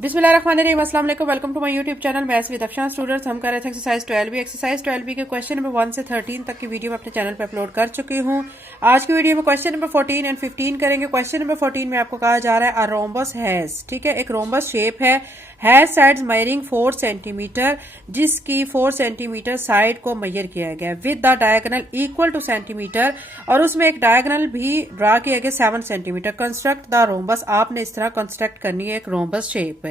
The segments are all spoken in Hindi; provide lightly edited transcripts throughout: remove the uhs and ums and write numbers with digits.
बिस्मिल्लाहिर्रहमानिर्रहीम, अस्सलाम वालेकुम। Welcome to my YouTube channel maths with Afshan students. हम कर रहे थे एक्सरसाइज 12 एक्सरसाइज 12 के क्वेश्चन नंबर 1 से 13 तक की वीडियो मैं अपने चैनल पर अपलोड कर चुकी हूँ। आज की वीडियो में क्वेश्चन नंबर 14 एंड 15 करेंगे। क्वेश्चन नंबर 14 में आपको कहा जा रहा है अ रोम्बस हैज, ठीक है, एक रोम्बस शेप है साइड्स मेजरिंग 4 सेंटीमीटर, जिसकी 4 सेंटीमीटर साइड को मेजर किया गया with the diagonal equal two centimetre, और उसमें एक डायगोनल भी ड्रा किया गया 7 सेंटीमीटर। कंस्ट्रक्ट द रोम्बस, आपने इस तरह कंस्ट्रक्ट करनी है एक रोम्बस शेप।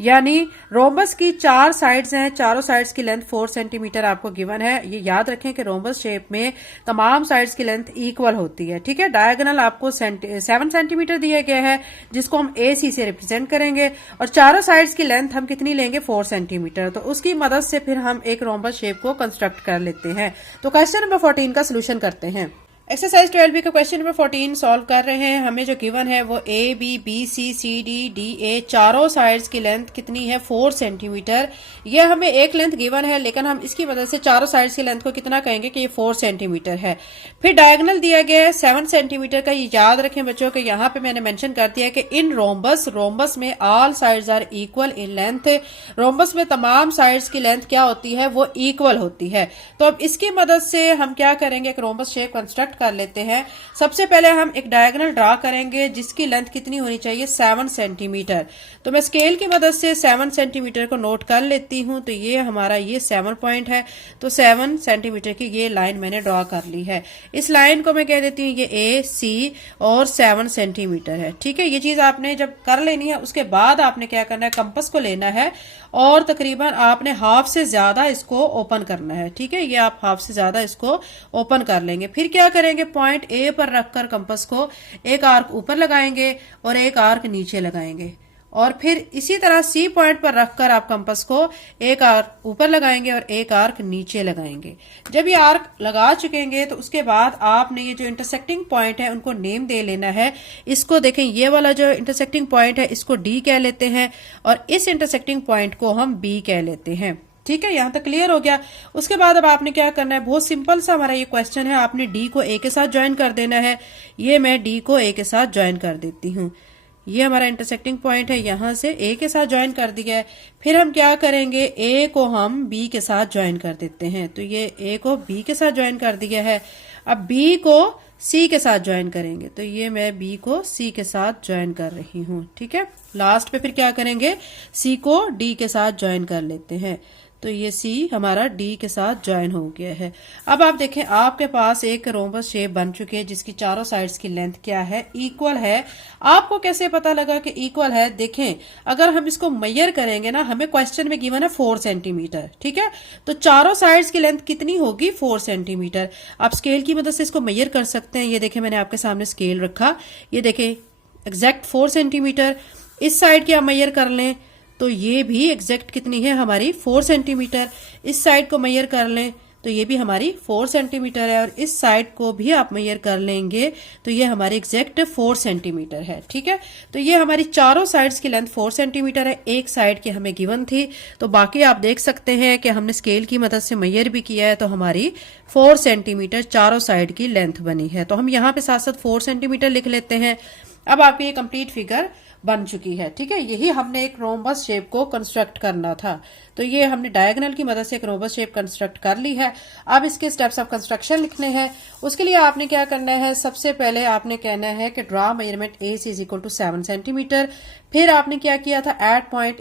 यानी रोम्बस की 4 साइड्स हैं, चारों साइड्स की लेंथ 4 सेंटीमीटर आपको गिवन है। ये याद रखें कि रोम्बस शेप में तमाम साइड्स की लेंथ इक्वल होती है, ठीक है। डायगोनल आपको 7 सेंटीमीटर दिया गया है, जिसको हम AC से रिप्रेजेंट करेंगे, और चारों साइड्स की लेंथ हम कितनी लेंगे 4 सेंटीमीटर। तो उसकी मदद से फिर हम एक रोम्बस शेप को कंस्ट्रक्ट कर लेते हैं। तो क्वेश्चन नंबर 14 का सोल्यूशन करते हैं। एक्सरसाइज 12 का क्वेश्चन नंबर 14 सॉल्व कर रहे हैं। हमें जो गिवन है वो ABBCCDDA चारों साइड्स की लेंथ कितनी है 4 सेंटीमीटर। ये हमें एक लेंथ गिवन है, लेकिन हम इसकी मदद से चारों साइड्स की लेंथ को कितना कहेंगे कि ये 4 सेंटीमीटर है। फिर डायगोनल दिया गया है 7 सेंटीमीटर का। ये याद रखें बच्चों के यहाँ पे मैंने मेंशन कर दिया है कि इन रोम्बस में all sides are equal in length. Rhombus में तमाम साइड्स की लेंथ क्या होती है, वो इक्वल होती है। तो अब इसकी मदद से हम क्या करेंगे, एक रोम्बस शेप कंस्ट्रक्ट कर लेते हैं। सबसे पहले हम एक डायगोनल ड्रा करेंगे जिसकी लेंथ कितनी होनी चाहिए 7 सेंटीमीटर। तो मैं स्केल की मदद से 7 सेंटीमीटर को नोट कर लेती हूं। तो ये हमारा ये 7 पॉइंट है, तो 7 सेंटीमीटर की ये लाइन मैंने ड्रा कर ली है। इस लाइन को मैं कह देती हूँ ये AC और 7 सेंटीमीटर है, ठीक है। ये चीज आपने जब कर लेनी है, उसके बाद आपने क्या करना है, कंपास को लेना है और तकरीबन आपने हाफ से ज्यादा इसको ओपन करना है, ठीक है। ये आप हाफ से ज्यादा इसको ओपन कर लेंगे। फिर क्या करेंगे, पॉइंट A पर रखकर कंपास को एक आर्क ऊपर लगाएंगे और एक आर्क नीचे लगाएंगे, और फिर इसी तरह C पॉइंट पर रखकर आप कंपास को एक आर्क ऊपर लगाएंगे और एक आर्क नीचे लगाएंगे। जब ये आर्क लगा चुकेंगे तो उसके बाद आपने ये जो इंटरसेक्टिंग पॉइंट है उनको नेम दे लेना है। इसको देखें, ये वाला जो इंटरसेक्टिंग पॉइंट है इसको D कह लेते हैं, और इस इंटरसेक्टिंग पॉइंट को हम B कह लेते हैं, ठीक है। यहां तक क्लियर हो गया। उसके बाद अब आपने क्या करना है, बहुत सिंपल सा हमारा ये क्वेश्चन है, आपने D को A के साथ ज्वाइन कर देना है। ये मैं D को A के साथ ज्वाइन कर देती हूँ। ये हमारा इंटरसेक्टिंग पॉइंट है, यहां से A के साथ ज्वाइन कर दिया है। फिर हम क्या करेंगे, A को हम B के साथ ज्वाइन कर देते हैं। तो ये A को B के साथ ज्वाइन कर दिया है। अब B को C के साथ ज्वाइन करेंगे, तो ये मैं B को C के साथ ज्वाइन कर रही हूँ, ठीक है। लास्ट पे फिर क्या करेंगे, C को D के साथ ज्वाइन कर लेते हैं। तो ये C हमारा D के साथ ज्वाइन हो गया है। अब आप देखें, आपके पास एक रोम्बस शेप बन चुकी है जिसकी चारों साइड्स की लेंथ क्या है, इक्वल है। आपको कैसे पता लगा कि इक्वल है, देखें अगर हम इसको मेजर करेंगे ना, हमें क्वेश्चन में गिवन है 4 सेंटीमीटर, ठीक है। तो चारों साइड्स की लेंथ कितनी होगी 4 सेंटीमीटर। आप स्केल की मदद से इसको मेजर कर सकते हैं। ये देखें, मैंने आपके सामने स्केल रखा, ये देखें एग्जैक्ट 4 सेंटीमीटर। इस साइड की आप मेजर कर लें तो ये भी एग्जैक्ट कितनी है हमारी 4 सेंटीमीटर। इस साइड को मेजर कर लें तो ये भी हमारी 4 सेंटीमीटर है, और इस साइड को भी आप मेजर कर लेंगे तो ये हमारी एग्जैक्ट 4 सेंटीमीटर है, ठीक है। तो ये हमारी चारों साइड्स की लेंथ 4 सेंटीमीटर है। एक साइड की हमें गिवन थी, तो बाकी आप देख सकते हैं कि हमने स्केल की मदद से मेजर भी किया है, तो हमारी 4 सेंटीमीटर चारों साइड की लेंथ बनी है। तो हम यहाँ पे साथ साथ 4 सेंटीमीटर लिख लेते हैं। अब आपकी ये कंप्लीट फिगर बन चुकी है, ठीक है। यही हमने एक रोम्बस शेप को कंस्ट्रक्ट करना था। तो ये हमने डायगोनल की मदद से एक रोम्बस शेप कंस्ट्रक्ट कर ली है। अब इसके स्टेप्स ऑफ कंस्ट्रक्शन लिखने हैं। उसके लिए आपने क्या करना है, सबसे पहले आपने कहना है कि draw measurement AC is equal to 7 centimetre. फिर आपने क्या किया था, एट पॉइंट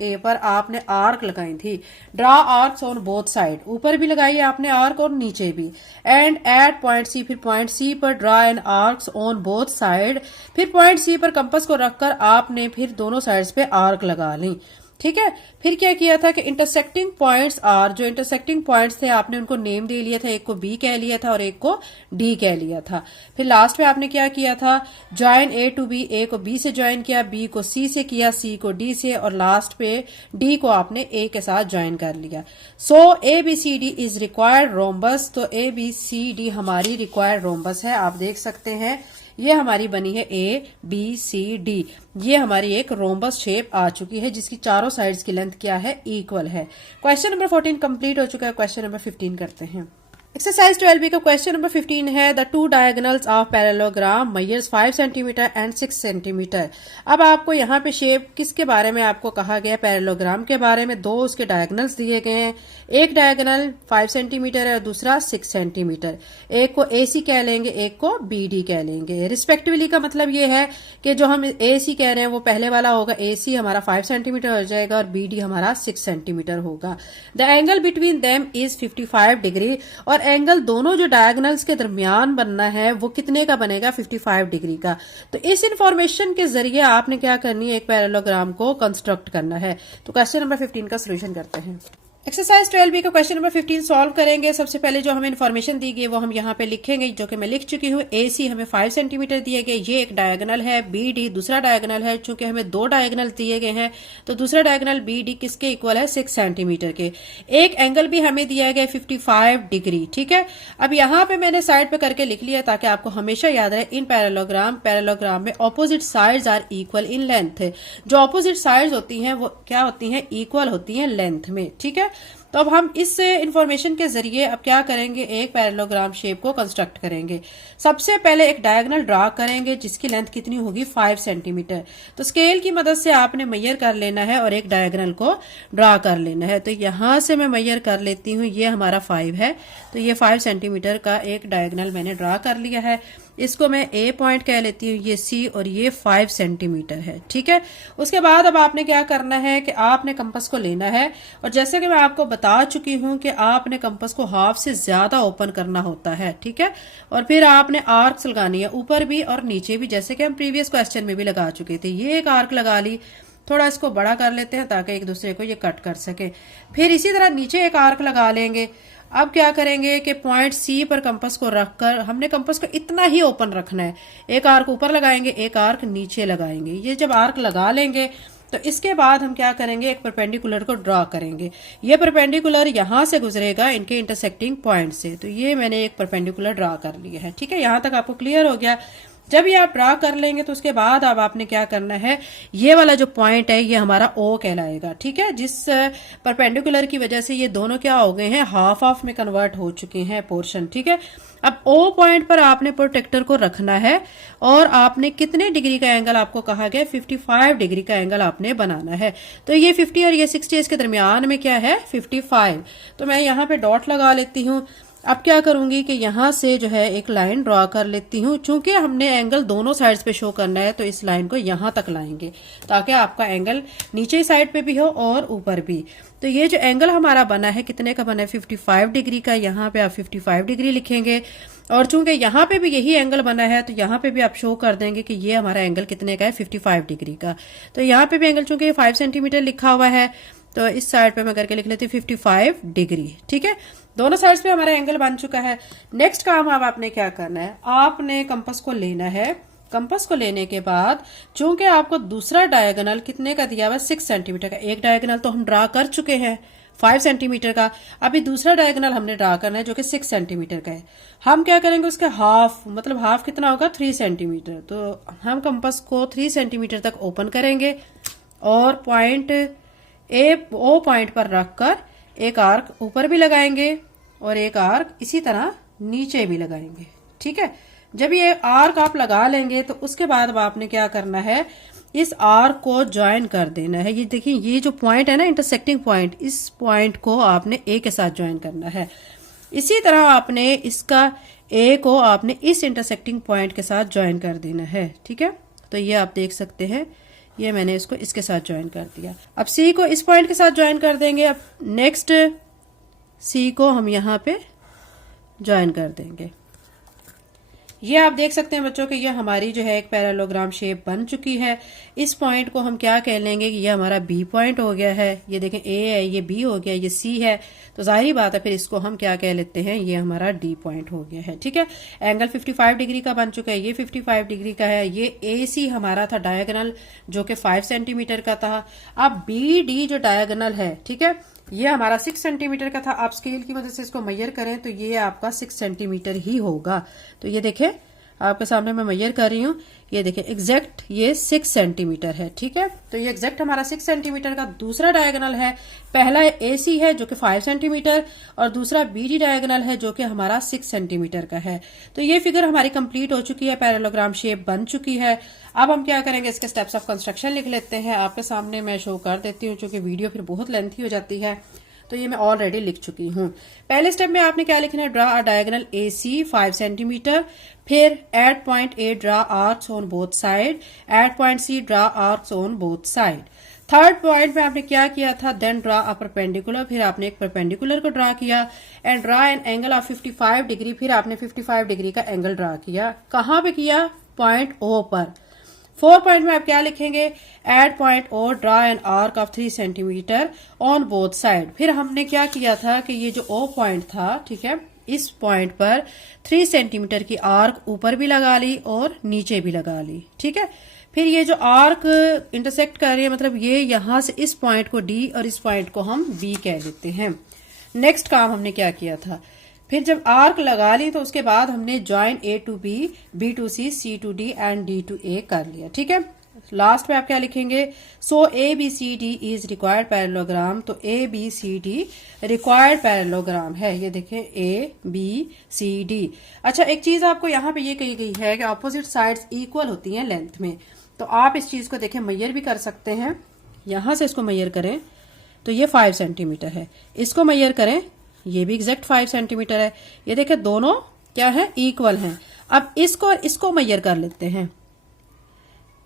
A पर आपने आर्क लगाई थी। Draw arcs on both side, ऊपर भी लगाई है आपने आर्क और नीचे भी। एंड एट पॉइंट C, फिर पॉइंट C पर draw N arcs on both side. फिर पॉइंट C पर कंपास को रखकर आपने फिर दोनों साइड्स पे आर्क लगा ली, ठीक है। फिर क्या किया था कि इंटरसेक्टिंग पॉइंट्स आर, जो इंटरसेक्टिंग पॉइंट्स थे आपने उनको नेम दे लिया था। एक को B कह लिया था और एक को D कह लिया था। फिर लास्ट में आपने क्या किया था, join A to B, A को B से ज्वाइन किया, B को C से किया, C को D से, और लास्ट पे D को आपने A के साथ ज्वाइन कर लिया। सो ABCD इज रिक्वायर्ड रोम्बस। तो ABCD हमारी रिक्वायर्ड रोम्बस है। आप देख सकते हैं ये हमारी बनी है ABCD। ये हमारी एक रोम्बस शेप आ चुकी है जिसकी चारों साइड्स की लेंथ क्या है, इक्वल है। क्वेश्चन नंबर 14 कंप्लीट हो चुका है। क्वेश्चन नंबर 15 करते हैं। एक्सरसाइज 12B का क्वेश्चन नंबर 15 है the two diagonals of parallelogram measures 5 centimetre and 6 centimetre. अब आपको यहाँ पे शेप किसके बारे में आपको कहा गया है? पैरेललोग्राम के बारे में। दो उसके डायगोनल्स दिए गए हैं, एक डायगोनल 5 सेंटीमीटर है और दूसरा 6 सेंटीमीटर। एक को AC कह लेंगे, एक को BD कह लेंगे रिस्पेक्टिवली। का मतलब ये है कि जो हम AC कह रहे हैं वो पहले वाला होगा, AC हमारा 5 सेंटीमीटर हो जाएगा और BD हमारा 6 सेंटीमीटर होगा। The angle between them is 55 degree. और एंगल दोनों जो डायगोनल्स के दरमियान बनना है वो कितने का बनेगा? 55 डिग्री का। तो इस इंफॉर्मेशन के जरिए आपने क्या करनी है? एक पैरेललोग्राम को कंस्ट्रक्ट करना है। तो क्वेश्चन नंबर 15 का सोल्यूशन करते हैं। एक्सरसाइज 12B का क्वेश्चन नंबर 15 सॉल्व करेंगे। सबसे पहले जो हमें इन्फॉर्मेशन दी गई वो हम यहाँ पे लिखेंगे, जो कि मैं लिख चुकी हूँ। AC हमें 5 सेंटीमीटर दिए गए, ये एक डायगोनल है। BD दूसरा डायगोनल है। चूंकि हमें दो डायगोनल दिए गए हैं तो दूसरा डायगोनल BD किसके इक्वल है? 6 सेंटीमीटर के। एक एंगल भी हमें दिया गया 55 डिग्री। ठीक है, अब यहाँ पे मैंने साइड पे करके लिख लिया ताकि आपको हमेशा याद रहे इन पैरेललोग्राम में opposite sides are equal in length. जो ऑपोजिट साइड्स होती हैं वो क्या होती हैं? इक्वल होती हैं लेंथ में। ठीक है, तो अब हम इस इंफॉर्मेशन के जरिए अब क्या करेंगे? एक पैरेललोग्राम शेप को कंस्ट्रक्ट करेंगे। सबसे पहले एक डायगोनल ड्रा करेंगे जिसकी लेंथ कितनी होगी? 5 सेंटीमीटर। तो स्केल की मदद से आपने मेजर कर लेना है और एक डायगोनल को ड्रा कर लेना है। तो यहां से मैं मेजर कर लेती हूँ, ये हमारा 5 है, तो ये 5 सेंटीमीटर का एक डायगोनल मैंने ड्रा कर लिया है। इसको मैं A पॉइंट कह लेती हूँ, ये C और ये 5 सेंटीमीटर है। ठीक है, उसके बाद अब आपने क्या करना है कि आपने कंपास को लेना है और जैसे कि मैं आपको बता चुकी हूं कि आपने कंपास को हाफ से ज्यादा ओपन करना होता है। ठीक है, और फिर आपने आर्क्स लगानी है ऊपर भी और नीचे भी, जैसे कि हम प्रीवियस क्वेश्चन में भी लगा चुके थे। ये एक आर्क लगा ली, थोड़ा इसको बड़ा कर लेते हैं ताकि एक दूसरे को ये कट कर सके। फिर इसी तरह नीचे एक आर्क लगा लेंगे। अब क्या करेंगे कि पॉइंट C पर कंपास को रखकर हमने कंपास को इतना ही ओपन रखना है। एक आर्क ऊपर लगाएंगे, एक आर्क नीचे लगाएंगे। ये जब आर्क लगा लेंगे तो इसके बाद हम क्या करेंगे? एक परपेंडिकुलर को ड्रॉ करेंगे। ये परपेंडिकुलर यहां से गुजरेगा इनके इंटरसेक्टिंग पॉइंट से। तो ये मैंने एक परपेंडिकुलर ड्रॉ कर लिया है। ठीक है, यहां तक आपको क्लियर हो गया। जब ये आप ड्रा कर लेंगे तो उसके बाद अब आपने क्या करना है? ये वाला जो पॉइंट है ये हमारा O कहलाएगा। ठीक है, जिस परपेंडिकुलर की वजह से ये दोनों क्या हो गए हैं? हाफ हाफ में कन्वर्ट हो चुके हैं पोर्शन। ठीक है, अब O पॉइंट पर आपने प्रोटेक्टर को रखना है और आपने कितने डिग्री का एंगल आपको कहा गया? 55 डिग्री का एंगल आपने बनाना है। तो ये 50 और ये 60 इसके दरमियान में क्या है? 55। तो मैं यहाँ पे डॉट लगा लेती हूँ। अब क्या करूंगी कि यहां से जो है एक लाइन ड्रॉ कर लेती हूँ। चूंकि हमने एंगल दोनों साइड्स पे शो करना है तो इस लाइन को यहां तक लाएंगे ताकि आपका एंगल नीचे साइड पे भी हो और ऊपर भी। तो ये जो एंगल हमारा बना है कितने का बना है? 55 डिग्री का। यहाँ पे आप 55 डिग्री लिखेंगे और चूंकि यहाँ पे भी यही एंगल बना है तो यहाँ पे भी आप शो कर देंगे कि ये हमारा एंगल कितने का है? 55 डिग्री का। तो यहाँ पे भी एंगल चूंकि 5 सेंटीमीटर लिखा हुआ है तो इस साइड पे मैं करके लिख लेती हूँ 55 डिग्री। ठीक है, दोनों साइड्स पे हमारा एंगल बन चुका है। नेक्स्ट काम अब आपने क्या करना है? आपने कंपास को लेना है। कंपास को लेने के बाद चूंकि आपको दूसरा डायगोनल कितने का दिया हुआ है? 6 सेंटीमीटर का। एक डायगोनल तो हम ड्रा कर चुके हैं 5 सेंटीमीटर का, अभी दूसरा डायगोनल हमने ड्रा करना है जो कि 6 सेंटीमीटर का है। हम क्या करेंगे? उसके हाफ, मतलब हाफ कितना होगा? 3 सेंटीमीटर। तो हम कंपास को 3 सेंटीमीटर तक ओपन करेंगे और पॉइंट O पॉइंट पर रखकर एक आर्क ऊपर भी लगाएंगे और एक आर्क इसी तरह नीचे भी लगाएंगे। ठीक है, जब ये आर्क आप लगा लेंगे तो उसके बाद अब आपने क्या करना है? इस आर्क को ज्वाइन कर देना है। ये देखिए, ये जो पॉइंट है ना इंटरसेक्टिंग पॉइंट, इस पॉइंट को आपने A के साथ ज्वाइन करना है। इसी तरह आपने इसका A को आपने इस इंटरसेक्टिंग पॉइंट के साथ ज्वाइन कर देना है। ठीक है, तो ये आप देख सकते हैं, ये मैंने इसको इसके साथ ज्वाइन कर दिया। अब C को इस पॉइंट के साथ ज्वाइन कर देंगे। अब नेक्स्ट C को हम यहाँ पे ज्वाइन कर देंगे। ये आप देख सकते हैं बच्चों कि ये हमारी जो है एक पैरेललोग्राम शेप बन चुकी है। इस पॉइंट को हम क्या कह लेंगे कि ये हमारा B पॉइंट हो गया है। ये देखें A है, ये B हो गया, ये C है, तो जाहिर बात है फिर इसको हम क्या कह लेते हैं? ये हमारा D पॉइंट हो गया है। ठीक है, एंगल 55 डिग्री का बन चुका है, ये 55 डिग्री का है। ये AC हमारा था डायगोनल जो कि 5 सेंटीमीटर का था। अब BD जो डायगोनल है, ठीक है, ये हमारा 6 सेंटीमीटर का था। आप स्केल की मदद से इसको मेजर करें तो ये आपका 6 सेंटीमीटर ही होगा। तो ये देखें आपके सामने मैं मेजर कर रही हूँ, ये देखिए एग्जैक्ट ये 6 सेंटीमीटर है। ठीक है, तो ये एग्जैक्ट हमारा 6 सेंटीमीटर का दूसरा डायगोनल है। पहला AC है जो कि 5 सेंटीमीटर और दूसरा BD डायगोनल है जो कि हमारा 6 सेंटीमीटर का है। तो ये फिगर हमारी कंप्लीट हो चुकी है, पैरेललोग्राम शेप बन चुकी है। अब हम क्या करेंगे, इसके स्टेप्स ऑफ कंस्ट्रक्शन लिख लेते हैं। आपके सामने मैं शो कर देती हूँ, चूंकि वीडियो फिर बहुत लेंथी हो जाती है, तो ये मैं ऑलरेडी लिख चुकी हूँ। पहले स्टेप में आपने क्या लिखना है, draw a diagonal AC 5 centimetre, फिर at point A draw arcs on both side, at point C draw arcs on both side. Third point में आपने क्या किया था, देन ड्रा अ परपेंडिकुलर, फिर आपने एक परपेंडिकुलर को ड्रा किया, and draw an angle of 55 degree, फिर आपने 55 डिग्री का एंगल ड्रा किया। कहां पे किया, पॉइंट O पर। 4 पॉइंट में आप क्या लिखेंगे, at point O draw an arc of 3 centimetre on both side. फिर हमने क्या किया था कि ये जो O पॉइंट था, ठीक है, इस पॉइंट पर 3 सेंटीमीटर की आर्क ऊपर भी लगा ली और नीचे भी लगा ली। ठीक है, फिर ये जो आर्क इंटरसेक्ट कर रही है, मतलब ये यहां से इस पॉइंट को D और इस पॉइंट को हम B कह देते हैं। नेक्स्ट काम हमने क्या किया था, फिर जब आर्क लगा ली तो उसके बाद हमने join A to B, B to C, C to D and D to A कर लिया। ठीक है, लास्ट में आप क्या लिखेंगे, सो ABCD इज रिक्वायर्ड पैरेललोग्राम। तो ABCD रिक्वायर्ड पैरेललोग्राम है, ये देखें ABCD। अच्छा, एक चीज आपको यहाँ पे ये कही गई है कि ऑपोजिट साइड्स इक्वल होती हैं लेंथ में, तो आप इस चीज को देखें मेजर भी कर सकते हैं। यहां से इसको मेजर करें तो ये 5 सेंटीमीटर है, इसको मेजर करें ये भी एग्जैक्ट 5 सेंटीमीटर है। ये देखें दोनों क्या है, इक्वल हैं। अब इसको मेजर कर लेते हैं।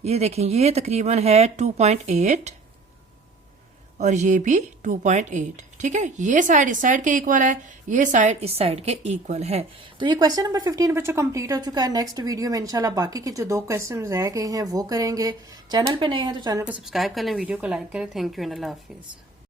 ये देखें ये तकरीबन है 2.8 और ये भी 2.8। ठीक है, ये साइड इस साइड के इक्वल है, ये साइड इस साइड के इक्वल है। तो ये क्वेश्चन नंबर 15 बच्चों कंप्लीट हो चुका है। नेक्स्ट वीडियो में इंशाल्लाह बाकी के जो 2 क्वेश्चन रह गए हैं वो करेंगे। चैनल पे नए हैं तो चैनल को सब्सक्राइब कर लें, वीडियो को लाइक करें। Thank you and Allah Hafiz.